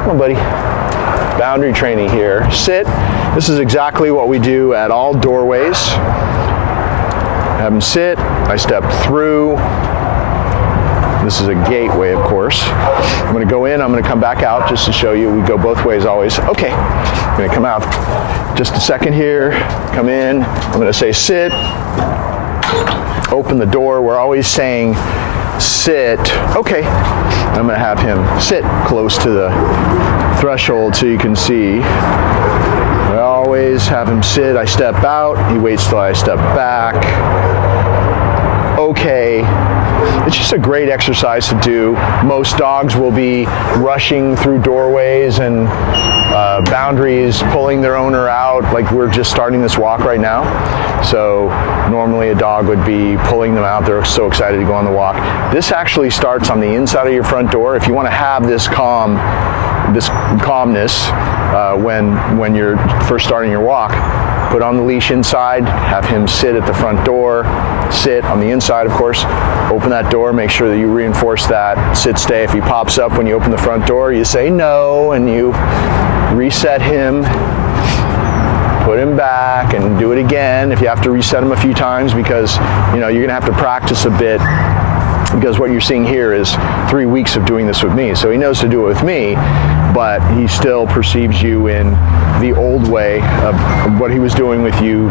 Come on, buddy. Boundary training here. Sit. This is exactly what we do at all doorways. Have him sit. I step through. This is a gateway, of course. I'm going to go in. I'm going to come back out just to show you. We go both ways always. Okay. I'm going to come out. Just a second here. Come in. I'm going to say sit. Open the door. We're always saying sit. Okay. I'm going to have him sit close to the threshold so you can see. I always have him sit. I step out. He waits till I step back. Okay. It's just a great exercise to do. Most dogs will be rushing through doorways and boundaries, pulling their owner out, like we're just starting this walk right now. So normally a dog would be pulling them out. They're so excited to go on the walk. This actually starts on the inside of your front door. If you want to have this calmness when you're first starting your walk, put on the leash inside, have him sit at the front door, sit on the inside, of course. Open that door, make sure that you reinforce that sit, stay. If he pops up when you open the front door, you say no, and you reset him, put him back, and do it again. If you have to reset him a few times, because you're going to have to practice a bit, because what you're seeing here is 3 weeks of doing this with me. So he knows to do it with me, but he still perceives you in the old way of what he was doing with you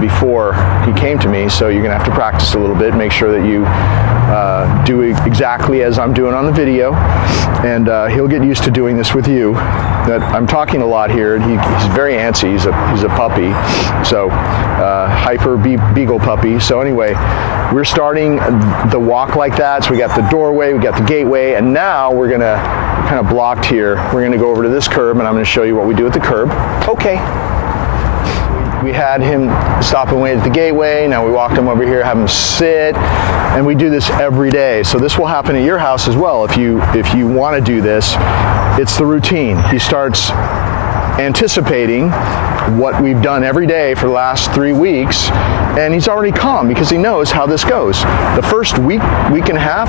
before he came to me. So you're going to have to practice a little bit, make sure that you do exactly as I'm doing on the video, and he'll get used to doing this with you. That I'm talking a lot here, and he's very antsy. He's a puppy, so hyper beagle puppy. So anyway, we're starting the walk like that. So we got the doorway, we got the gateway, and now we're gonna kind of blocked here. We're gonna go over to this curb, and I'm gonna show you what we do at the curb. Okay. We had him stop and wait at the gateway. Now we walked him over here, have him sit, and we do this every day. So this will happen at your house as well. If you want to do this, it's the routine. He starts anticipating what we've done every day for the last 3 weeks, and he's already calm because he knows how this goes. The first week and a half,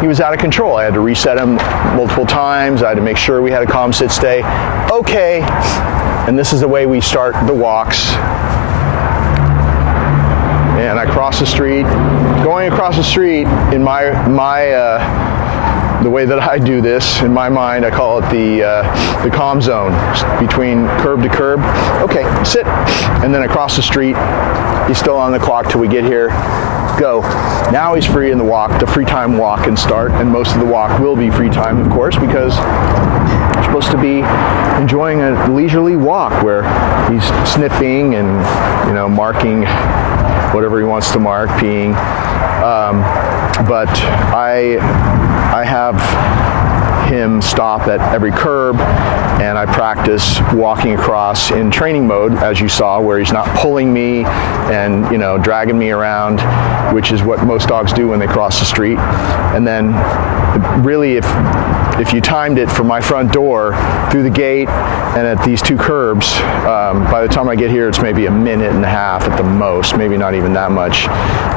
he was out of control. I had to reset him multiple times. I had to make sure we had a calm sit stay. Okay, and this is the way we start the walks. And I cross the street. Going across the street, in the way that I do this, in my mind, I call it the calm zone, between curb to curb. Okay, sit. And then across the street, he's still on the clock till we get here. Go. Now he's free in the walk. The free time walk can start, and most of the walk will be free time, of course, because we're supposed to be enjoying a leisurely walk where he's sniffing and marking whatever he wants to mark, peeing. But I have him stop at every curb, and I practice walking across in training mode, as you saw, where he's not pulling me and dragging me around, which is what most dogs do when they cross the street. And then really, if you timed it from my front door through the gate and at these two curbs, by the time I get here, it's maybe a minute and a half at the most, maybe not even that much.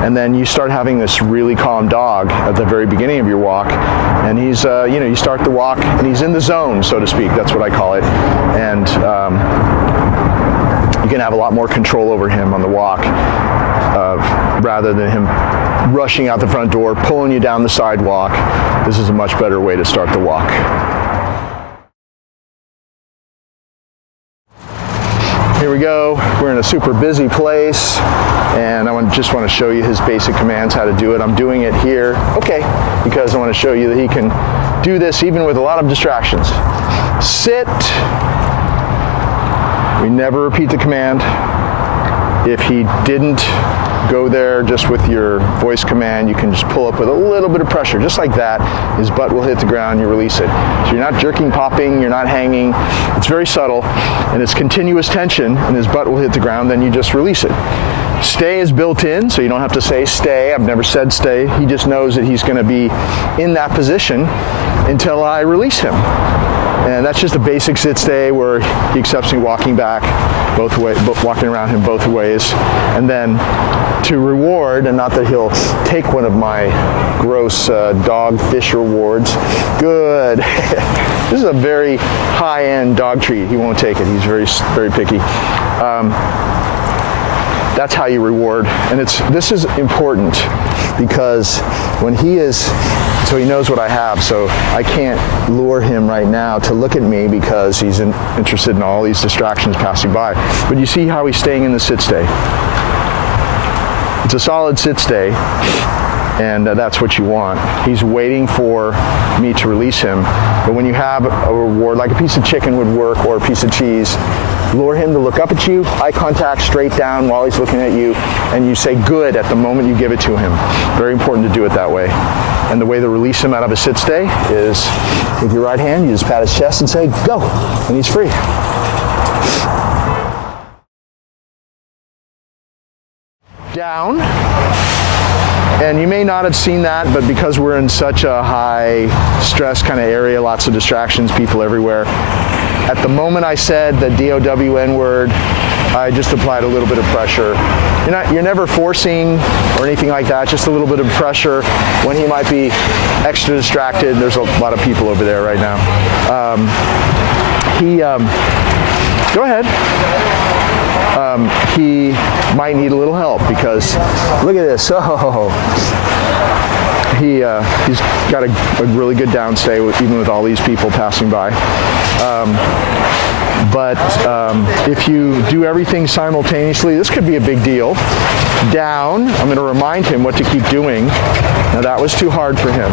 And then you start having this really calm dog at the very beginning of your walk, and he's, you start the walk and he's in the zone, so to speak. That's what I call it. And you can have a lot more control over him on the walk, rather than him rushing out the front door, pulling you down the sidewalk. This is a much better way to start the walk. Here we go. We're in a super busy place, and I just want to show you his basic commands, how to do it. I'm doing it here, okay, because I want to show you that he can do this even with a lot of distractions. Sit. We never repeat the command. If he didn't go there just with your voice command, you can just pull up with a little bit of pressure, just like that. His butt will hit the ground, you release it. So you're not jerking, popping, you're not hanging. It's very subtle, and it's continuous tension, and his butt will hit the ground, then you just release it. Stay is built in, so you don't have to say stay. I've never said stay. He just knows that he's going to be in that position until I release him. And that's just a basic sit stay where he accepts me walking back. walking around him both ways. And then to reward, and not that he'll take one of my gross dog fish rewards. Good. This is a very high-end dog treat. He won't take it. He's very, very picky. That's how you reward. And this is important because when he is, so he knows what I have, so I can't lure him right now to look at me because he's interested in all these distractions passing by. But you see how he's staying in the sit stay. It's a solid sit stay, and that's what you want. He's waiting for me to release him. But when you have a reward, like a piece of chicken would work, or a piece of cheese, lure him to look up at you, eye contact straight down while he's looking at you, and you say good at the moment you give it to him. Very important to do it that way. And the way to release him out of a sit stay is with your right hand, you just pat his chest and say, go, and he's free. Down. And you may not have seen that, but because we're in such a high stress kind of area, lots of distractions, people everywhere, at the moment I said the D-O-W-N word, I just applied a little bit of pressure. You're never forcing or anything like that, just a little bit of pressure when he might be extra distracted. There's a lot of people over there right now. Go ahead. He might need a little help because look at this. Oh, he's got a really good downstay even with all these people passing by. But if you do everything simultaneously, this could be a big deal. Down, I'm going to remind him what to keep doing. Now that was too hard for him.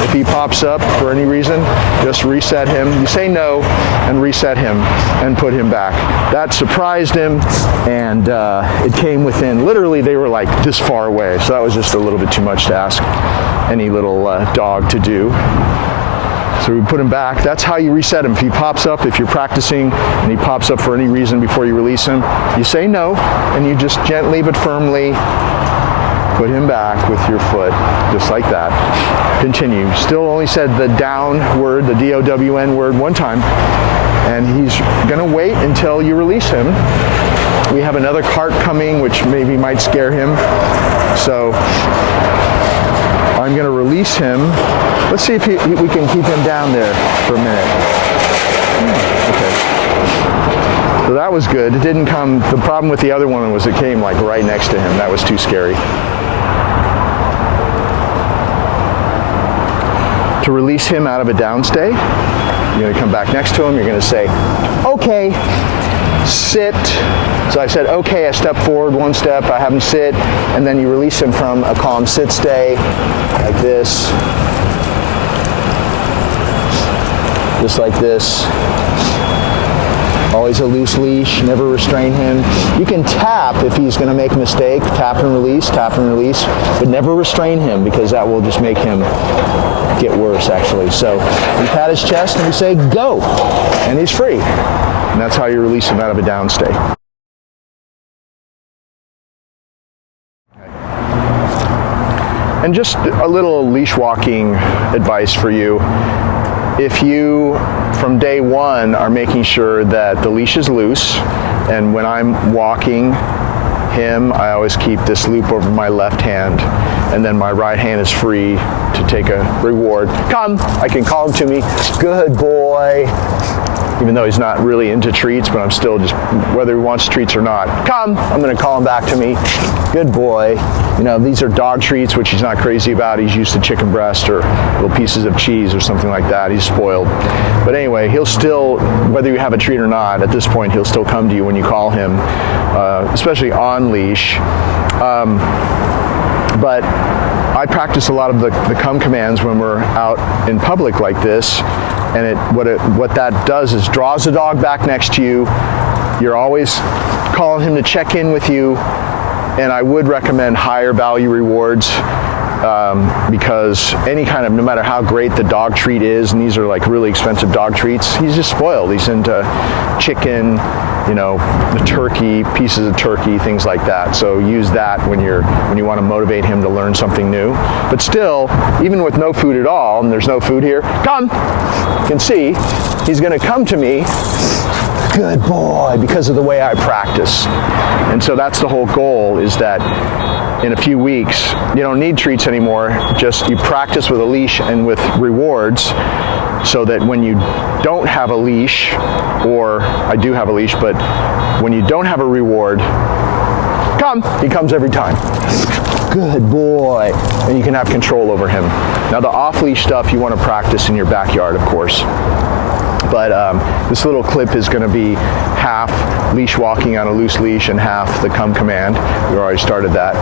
If he pops up for any reason, just reset him. You say no and reset him and put him back. That surprised him, and it came within, literally they were like this far away. So that was just a little bit too much to ask any little dog to do. So we put him back. That's how you reset him. If he pops up, if you're practicing and he pops up for any reason before you release him, you say no and you just gently but firmly put him back with your foot, just like that. Continue. Still only said the down word, the D-O-W-N word one time, and he's gonna wait until you release him. We have another cart coming, which maybe might scare him. So I'm gonna release him. Let's see if we can keep him down there for a minute. Okay. So that was good. It didn't come, the problem with the other one was it came like right next to him. That was too scary. To release him out of a downstay, you're going to come back next to him, you're going to say, okay, sit. So I said, okay, I step forward one step, I have him sit, and then you release him from a calm sit stay, like this, just like this. Always a loose leash, never restrain him. You can tap if he's going to make a mistake, tap and release, but never restrain him because that will just make him get worse actually. So you pat his chest and you say, go, and he's free. And that's how you release him out of a downstay. And just a little leash walking advice for you. If you, from day one, are making sure that the leash is loose, and when I'm walking him, I always keep this loop over my left hand, and then my right hand is free to take a reward. Come, I can call him to me, good boy. Even though he's not really into treats, but I'm still just, whether he wants treats or not, come, I'm gonna call him back to me, good boy. You know, these are dog treats, which he's not crazy about. He's used to chicken breast or little pieces of cheese or something like that. He's spoiled. But anyway, he'll still, whether you have a treat or not, at this point, he'll still come to you when you call him, especially on leash. But I practice a lot of the come commands when we're out in public like this. And what that does is draws the dog back next to you. You're always calling him to check in with you. And I would recommend higher value rewards because any kind of, no matter how great the dog treat is, and these are like really expensive dog treats, he's just spoiled. He's into chicken, you know, the turkey, pieces of turkey, things like that. So use that when you want to motivate him to learn something new. But still, even with no food at all, and there's no food here, come. You can see he's going to come to me Good boy, because of the way I practice. And so that's the whole goal, is that in a few weeks, you don't need treats anymore. Just you practice with a leash and with rewards, so that when you don't have a leash, or I do have a leash, but when you don't have a reward, come, he comes every time. Good boy. And you can have control over him. Now the off-leash stuff you want to practice in your backyard, of course. But this little clip is going to be half leash walking on a loose leash and half the come command. We already started that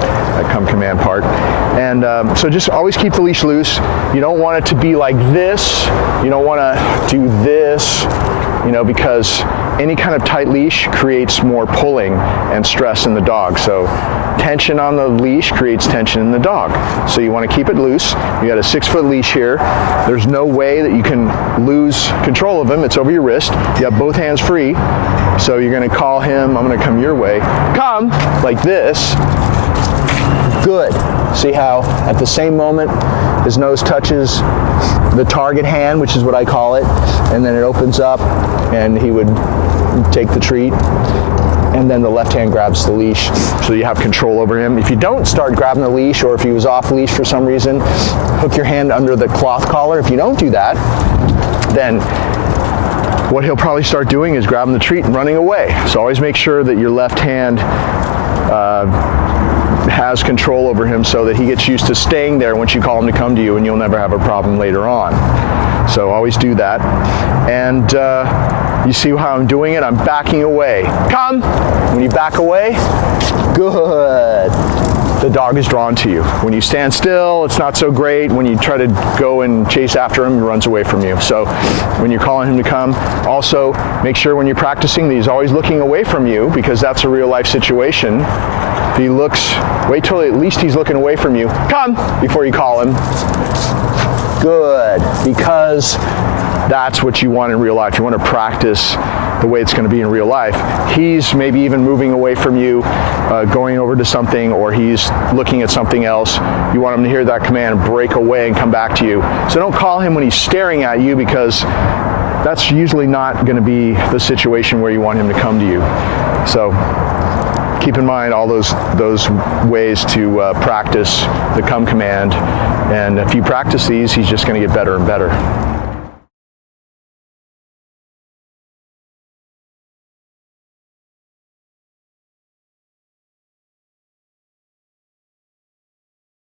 come command part. And so just always keep the leash loose. You don't want it to be like this. You don't want to do this, because any kind of tight leash creates more pulling and stress in the dog. So tension on the leash creates tension in the dog. So you want to keep it loose. You got a 6-foot leash here. There's no way that you can lose control of him. It's over your wrist. You have both hands free. So you're going to call him. I'm going to come your way. Come, like this. Good. See how at the same moment his nose touches the target hand, which is what I call it, and then it opens up and he would take the treat, and then the left hand grabs the leash, so you have control over him. If you don't start grabbing the leash, or if he was off leash for some reason, hook your hand under the cloth collar. If you don't do that, then what he'll probably start doing is grabbing the treat and running away. So always make sure that your left hand has control over him, so that he gets used to staying there once you call him to come to you, and you'll never have a problem later on. So always do that. And you see how I'm doing it? I'm backing away. Come! When you back away, good. The dog is drawn to you. When you stand still, it's not so great. When you try to go and chase after him, he runs away from you. So when you're calling him to come, also make sure when you're practicing that he's always looking away from you, because that's a real life situation. If he looks, wait till at least he's looking away from you. Come! Before you call him. Good, because that's what you want in real life. You want to practice the way it's going to be in real life. He's maybe even moving away from you, going over to something, or he's looking at something else. You want him to hear that command, break away and come back to you. So don't call him when he's staring at you, because that's usually not going to be the situation where you want him to come to you. So keep in mind all those ways to practice the come command. And if you practice these, he's just going to get better and better.